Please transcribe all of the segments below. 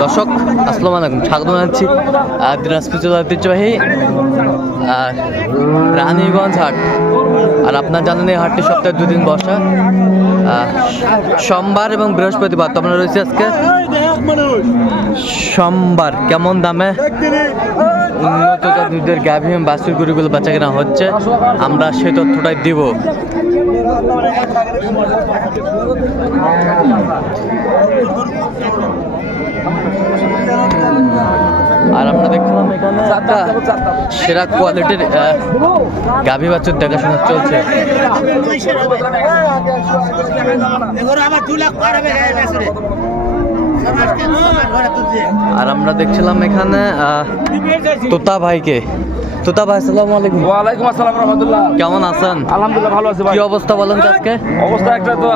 দর্শক আসসালামু আলাইকুম স্বাগত জানাচ্ছি দিনাজপুর জেলার ঐতিহ্যবাহী আহ, রানীগঞ্জ হাট। আর আপনার জানেন এই হাটটি সপ্তাহে দুদিন বসা। সোমবার এবং বৃহস্পতিবার তো আপনার রয়েছে আজকে সোমবার। কেমন দামে উন্নত জাতের গাভী বাসুর গরুগুলো বেচা কেনা হচ্ছে আমরা সেই তথ্যটাই দিব আর আমরা দেখলাম এখানে একটা সেরা কোয়ালিটির গাভী বাছুর দেখাশোনা চলছে। আর আমরা দেখছিলাম এখানে আহ, তোতা ভাইকে। তোতা ভাই আসসালামু আলাইকুম। ওয়ালাইকুম আসসালাম রহমতুল্লাহ। কেমন আছেন? আলহামদুলিল্লাহ ভালো আছি ভাই। কি অবস্থা বলেন তো আজকে? অবস্থা একটা তো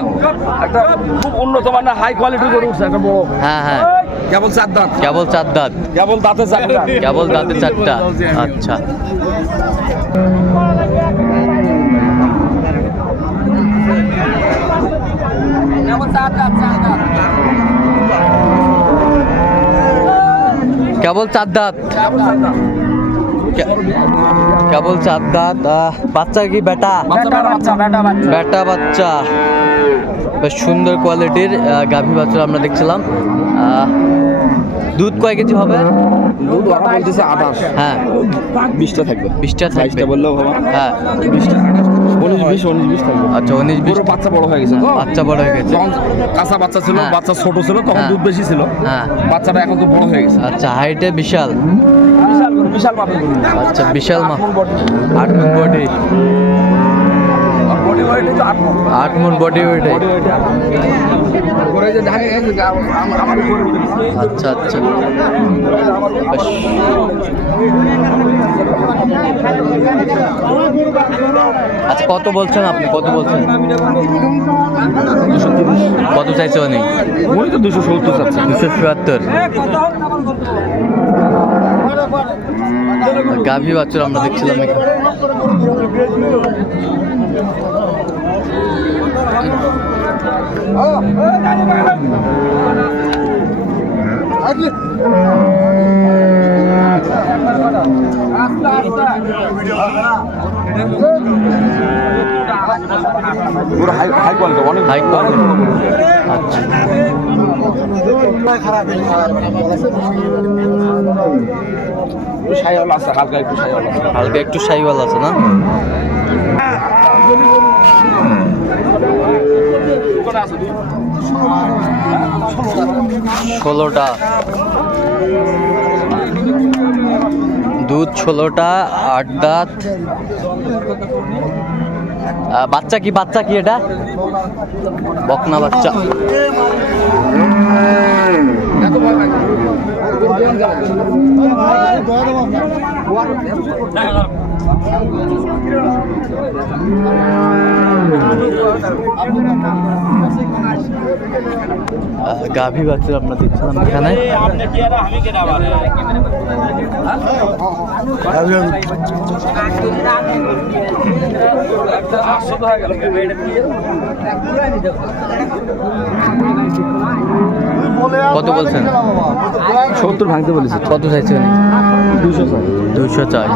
একটা খুব উন্নত মানের হাই কোয়ালিটি গরু উঠছে একটা বড়। হ্যাঁ হ্যাঁ। কেবল চার দাঁত। কেবল চার দাঁত। কেবল দাঁতে চার দাঁত। কেবল দাঁতে চারটা। আচ্ছা। কেবল চার দাঁত কেবল চার দাঁত। বাচ্চা কি বেটা? বেটা বাচ্চা বেশ সুন্দর কোয়ালিটির গাভী বাচ্চা আমরা দেখছিলাম। দুধ কয় কেজি হবে? দুধ ওরা বলতেছে আঠাশ। হ্যাঁ। বিশটা থাকবে। বিশটা থাকবে। বললেও হ্যাঁ। বিশটা। উনিশ বিশ উনিশ বিশ থাকবে। আচ্ছা উনিশ বিশ। বাচ্চা বড় হয়ে গেছে তো? বাচ্চা বড় হয়ে গেছে। কাঁচা বাচ্চা ছিল হ্যাঁ। বাচ্চা ছোট ছিল তখন হ্যাঁ। দুধ বেশি ছিল। হ্যাঁ। বাচ্চাটা এখন তো বড় হয়ে গেছে। আচ্ছা হাইটে বিশাল। বিশাল বিশাল মাপের আচ্ছা বিশাল মা আট বডি। আট মন বডি ওয়েটে। আচ্ছা আচ্ছা। আচ্ছা কত বলছেন আপনি? কত বলছেন? কত চাইছে উনি? উনি তো দুশো সত্তর চাচ্ছে। দুশো চুয়াত্তর। গাভী বাচ্চার আমরা দেখছিলাম অনেক হাই কোয়ালিটি আচ্ছা একটু আছে হালকা একটু সাইওয়াল হালকা একটু সাইওয়াল আছে না? ষোলোটা দুধ ষোলোটা আট দাঁত। বাচ্চা কি বাচ্চা কি এটা? বকনা বাচ্চা। গাভী বাচ্চা আমরা দেখছিলাম এখানে। কত বলছেন? সত্তর ভাঙতে বলেছে। কত চাইছেন দুশো চাই। দুশো চাই।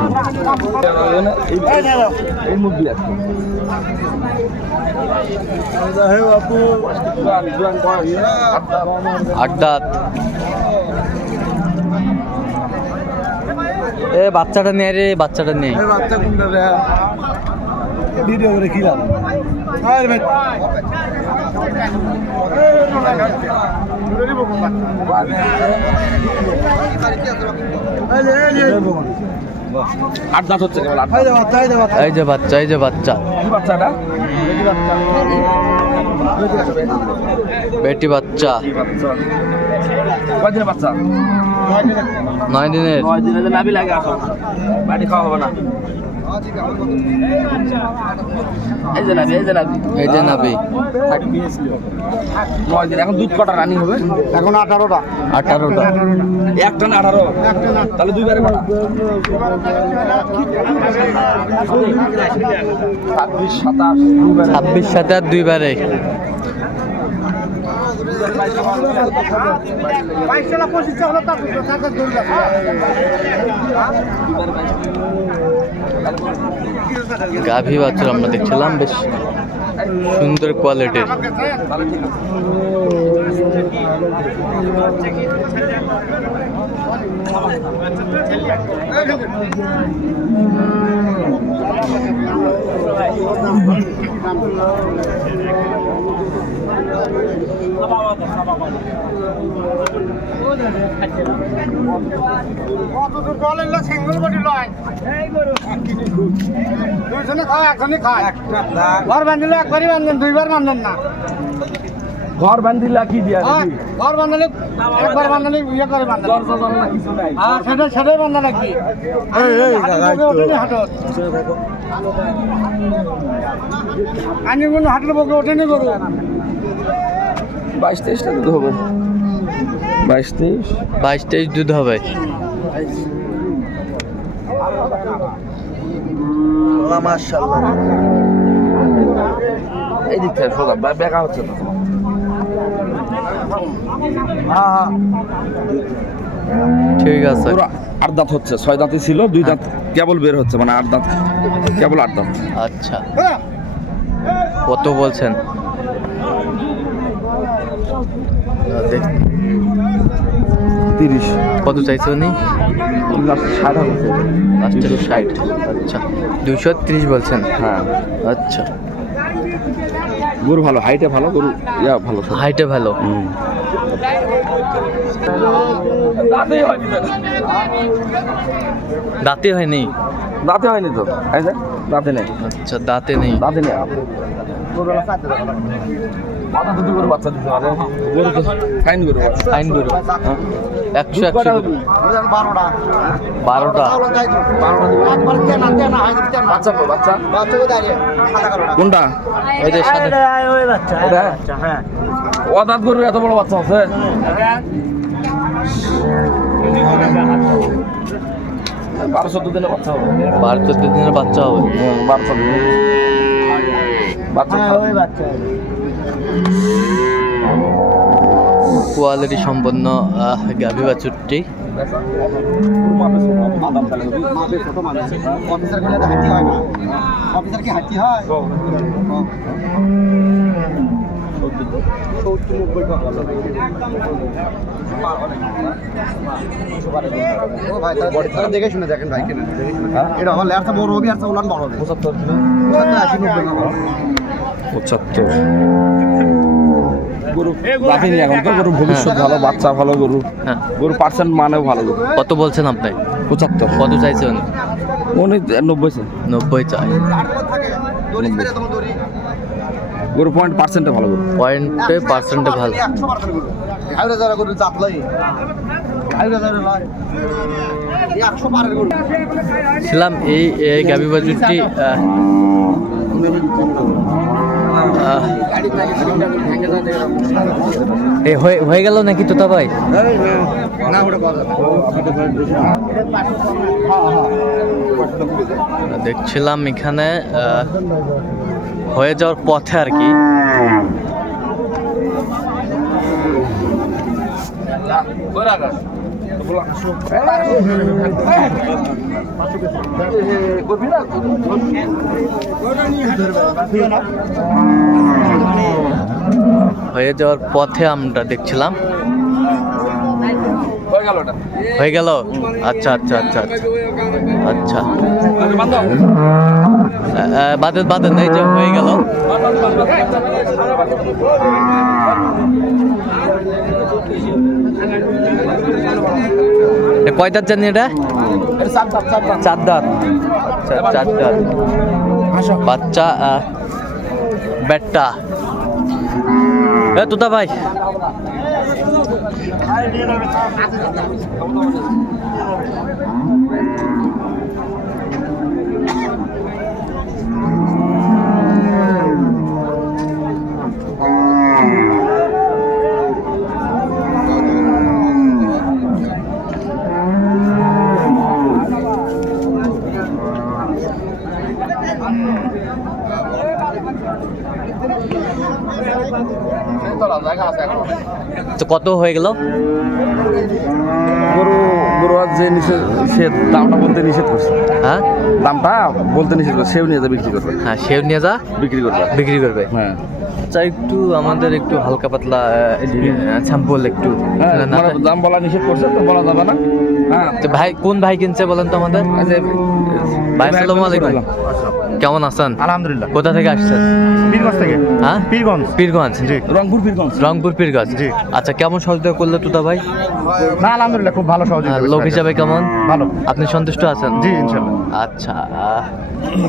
আছে। এ বাচ্চাটা নেই রে বাচ্চাটা নেই বাচ্চা কোনটা রে? ভিডিও করে কি লাভ? আরে ভাই আট দাঁত হচ্ছে কেবল আট এই যে বাচ্চা এই যে বাচ্চা। বাচ্চাটা বেটি বাচ্চা কয় দিনের বাচ্চা। নয় দিনের। নয় দিনে নাবি লাগে আসো বাড়ি খাওয়া হবে না। এই যে নাবি। নয় দিন এখন দুধ কটা রানি হবে? এখন আঠারোটা। আঠারোটা। একটা না আঠারো? তাহলে দুইবারে কটা? ছাব্বিশ সাতাশ দুইবারে? ছাব্বিশ সাথে আর দুইবারে। গাভী বাছুর আমরা দেখছিলাম বেশ সুন্দর কোয়ালিটির কত বল এগুলো সিঙ্গল বডি লয় দুইজনে খায় একজনে খায় ঘর বান্ধিলে একবারই বান্ধেন দুইবার বান্ধেন না ঘর বান্ধিলা কি দিয়া ঘর বান্ধালে একবার বান্ধালে ইয়ে করে বান্ধেন হ্যাঁ সেটা সেটাই বান্ধা নাকি হাটত আমি কোনো হাটের বকে ওঠেনি গরু? বাইশ তেইশটা দুধ হবে। বাইশ তেইশ? বাইশ তেইশ দুধ হবে। এই দিক থেকে সোজা বেকা হচ্ছে না। ঠিক আছে। আট দাঁত হচ্ছে ছয় দাঁতই ছিল দুই দাঁত কেবল বের হচ্ছে মানে আট দাঁত কেবল আট দাঁত। আচ্ছা। কত বলছেন দেখ- তিরিশ। কত চাইছে উনি? লাস্টের ষাট আচ্ছা দুশো ত্রিশ বলছেন? হ্যাঁ। আচ্ছা। গরু ভালো হাইটে ভালো গরু ইয়া ভালো হাইটে ভালো। দাঁতে হয়নি দাঁতে হয়নি তো। দাঁতে নেই। আচ্ছা দাঁতে নেই। দাঁতে নেই। মাথা দুটো করে বাচ্চা দিতে পারে গরু ফাইন গরু। ফাইন গরু। হ্যাঁ। একশো একশো গরু। বারোটা। বারোটা। বাচ্চা বাচ্চা কোনটা? ওই যে সাদা। এটা? ও দাঁত গরু এত বড় বাচ্চা আছে। বারো চোদ্দ দিনের বাচ্চা হবে। বারো চোদ্দ দিনের বাচ্চা হবে। বারো চোদ্দ কোয়ালিটি সম্পন্ন গাভী বাছুরটি হয় হয় দেখে শুনে দেখেন ভাই কেন হ্যাঁ? এটা আমার ল্যাপটা বড় হবে আর উলান বড় হবে। পঁচাত্তর আশি নব্বই পঁচাত্তর। গরু এখন তো গরু ভবিষ্যৎ ভালো বাচ্চা ভালো গরু। হ্যাঁ। গরু পার্সেন্ট মানেও ভালো গরু। কত বলছেন আপনি? পঁচাত্তর। কত উনি? নব্বই চাই। নব্বই চাই। গরু পয়েন্ট পার্সেন্টে ভালো গরু। পয়েন্টে পার্সেন্টে ভালো। ছিলাম এই গাভী আহ, এ হয়ে গেল নাকি ওটা কথা দেখছিলাম এখানে হয়ে যাওয়ার পথে আর কি। হয়ে যাওয়ার পথে আমরা দেখছিলাম। হয়ে গেল? আচ্ছা আচ্ছা আচ্ছা আচ্ছা। আচ্ছা বাদে নেই যে হয়ে গেল। কয় দাঁত জানি এটা? চার দাঁত। আচ্ছা চার দাঁত। বাচ্চা ব্যাটটা। এ তোতা ভাই। কত হয়ে গেল? গরু গরু যে নিষেধ সে দামটা বলতে নিষেধ করছে। হ্যাঁ? দামটা বলতে নিষেধ করছে সেও নিয়ে যা বিক্রি করবে। হ্যাঁ সেও নিয়ে যা বিক্রি করবে। বিক্রি করবে। হ্যাঁ। আচ্ছা একটু আমাদের একটু হালকা পাতলা স্যাম্পল একটু হ্যাঁ মানে দাম বলা নিষেধ করছে তো বলা যাবে না। হ্যাঁ। তো ভাই কোন ভাই কিনছে বলেন তো আমাদের? ভাই আসসালামু আলাইকুম। কেমন আছেন? আলহামদুলিল্লাহ। কোথা থেকে আসছেন? পীরগঞ্জ থেকে। হ্যাঁ? পীরগঞ্জ। পীরগঞ্জ। জি। রংপুর পীরগঞ্জ। রংপুর পীরগঞ্জ। জি। আচ্ছা কেমন সহযোগিতা করল তুতা ভাই? না আলহামদুলিল্লাহ খুব ভালো সহযোগিতা লোক হিসাবে কেমন? ভালো। আপনি সন্তুষ্ট আছেন? জি ইনশাল্লাহ আচ্ছা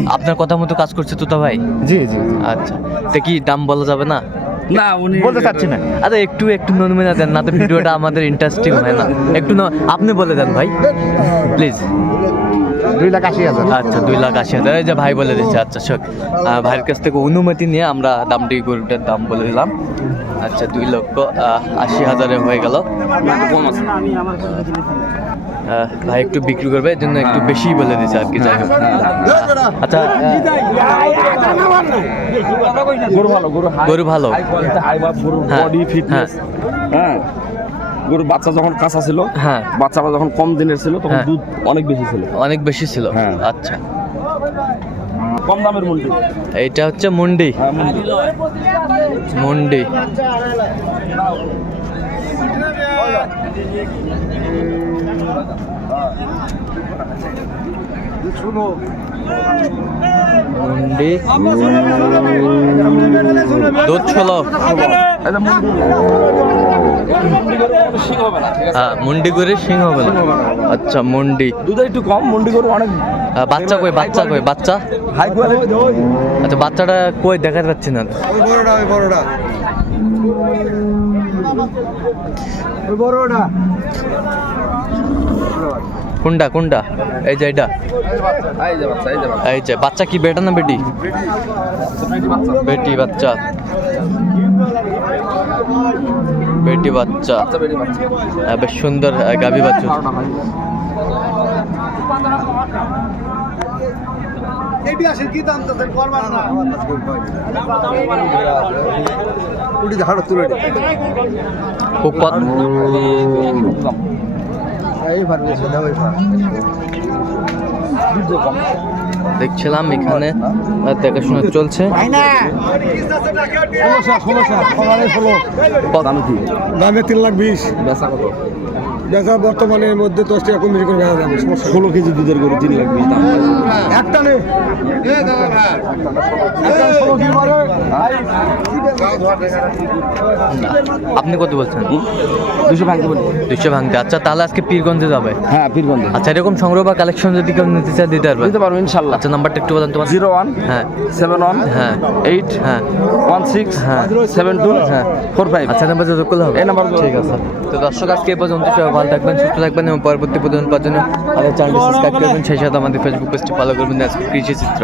আপনার কথা মতো কাজ করছে তুতা ভাই? জি জি আচ্ছা তো কি দাম বলা যাবে না? না উনি বলতে চাচ্ছি না। আরে একটু একটু ননমিনা দেন না তো ভিডিওটা আমাদের ইন্টারেস্টিং হয় না। একটু ন- আপনি বলে দেন ভাই প্লিজ দুই লাখ আশি হাজার। আচ্ছা দুই লাখ আশি হাজার। এই যে ভাই বলে দিচ্ছে আচ্ছা শোক। ভাইয়ের কাছ থেকে অনুমতি নিয়ে আমরা দামটি গরুটার দাম বলে দিলাম। আচ্ছা দুই লক্ষ আশি হাজারে হয়ে গেল। কম আছে ভাই একটু বিক্রি করবে এর জন্য একটু বেশি বলে দিচ্ছে আর কি যাই হোক। আচ্ছা গরু ভালো গরু ভালো। হ্যাঁ। গরুর বাচ্চা যখন কাঁচা ছিল হ্যাঁ। বাচ্চাটা যখন কম দিনের ছিল তখন হ্যাঁ। দুধ অনেক বেশি ছিল। অনেক বেশি ছিল। হ্যাঁ। আচ্ছা। কম দামের মন্ডি। এইটা হচ্ছে মুন্ডি। হ্যাঁ মন্ডি। মুন্ডি। দুধ ষোলো। মন্ডি মন্ডি গরু কোনো শিং হবে না ঠিক আছে? হ্যাঁ মুন্ডি করে সিং হবে না? আচ্ছা মুন্ডি। দুধ একটু কম মন্ডি গরু অনেক বাচ্চা কই বাচ্চা কই বাচ্চা? হাই কোয়ালিটি আচ্ছা বাচ্চাটা কই দেখাতে পাচ্ছি না। ওই বড়টা ওই বড়টা। ওই বড়টা। কোনটা কোনটা? এই যে এটা এই যে বাচ্চা কি বেটা না বেটি? বেটি বাচ্চা। বেটি বাচ্চা। বেশ সুন্দর গাভী বাচ্চা। এই দেখছিলাম এখানে দেখাশোনা চলছে। দামে তিন লাখ বিশ। বেচা কত? বেচা বর্তমানের মধ্যে দশ টাকা কম বেশি করে বেচা যাবে ষোলো কেজি দুধের গরু তিন লাখ বিশ দাম একটা নেই আপনি কত বলছেন? দুশো ভাঙতে বলি। দুইশো ভাঙতে। আচ্ছা তাহলে আজকে পীরগঞ্জে যাবে? হ্যাঁ পীরগঞ্জে। আচ্ছা এরকম সংগ্রহ বা কালেকশন যদি কেউ নিতে চায় দিতে পারবেন দিতে পারব ইনশাল্লাহ। আচ্ছা নাম্বারটা একটু বলেন তোমার। জিরো ওয়ান হ্যাঁ। সেভেন ওয়ান হ্যাঁ। এইট হ্যাঁ। ওয়ান সিক্স হ্যাঁ। সেভেন টু হ্যাঁ। Four five. আচ্ছা নাম্বার যোগ করলে হবে? এই নাম্বার ঠিক আছে। তো দর্শক আজকে এই পর্যন্ত সবাই ভালো থাকবেন সুস্থ থাকবেন এবং পরবর্তী পর্যন্ত পাওয়ার জন্য আমাদের চ্যানেলটি সাবস্ক্রাইব করবেন। সেই সাথে আমাদের ফেসবুক পেজটি ফলো করবেন। আজকে কৃষি চিত্র